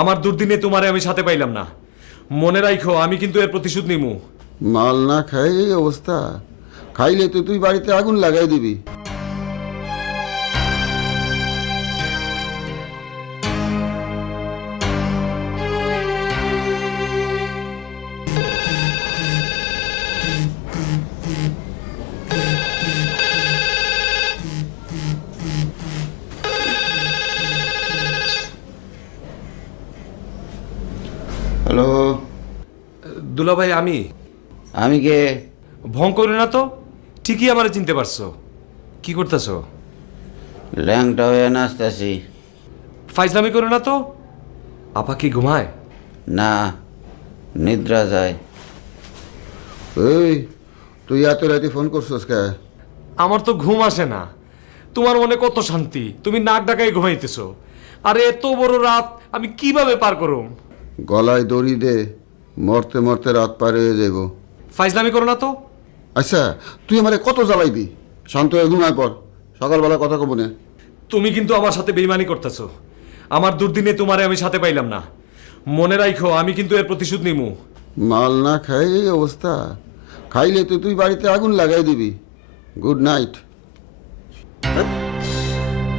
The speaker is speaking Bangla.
আমার দুর্দিনে তোমারে আমি সাথে পাইলাম না। মনে রাখো আমি কিন্তু এর প্রতিশোধ নিমু। মাল না খাই এই অবস্থা, খাইলে তো তুই বাড়িতে আগুন লাগাই দিবি। হ্যালো, দুলাভাই আমি আমি কে? ভং করে না তো, ঠিকই আমারে চিনতে পারছো। কি করতেছো? ল্যাংটা হয়ে নাচতেছি। ফাইজলামি করে না তো। আপা কি ঘুমায়? না, নিদ্রা যায়। এই তুই এত রাতে ফোন করছিস কে? আমার তো ঘুম আসে না। তোমার মনে কত শান্তি, তুমি নাক ডাকাই ঘুমাইতেছো। আরে এত বড় রাত আমি কিভাবে পার করুম? গলায় দড়ি দে, মরতে মরতে রাত পার হয়ে যাব। ফাইজলামি করো না তো। আচ্ছা, তুই আমারে কত জ্বালাইবি? শান্ত হয়ে ঘুমায় পর, সকালবেলা কথা কব না। তুমি কিন্তু আমার সাথে বেইমানি করতেছো। আমার দুর্দিনে তোমারে আমি সাথে পাইলাম না। মনে রাখো আমি কিন্তু এর প্রতিশোধ নিমু। মাল না খাই এই অবস্থা, খাইলে তো তুই বাড়িতে আগুন লাগাই দিবি। Good night.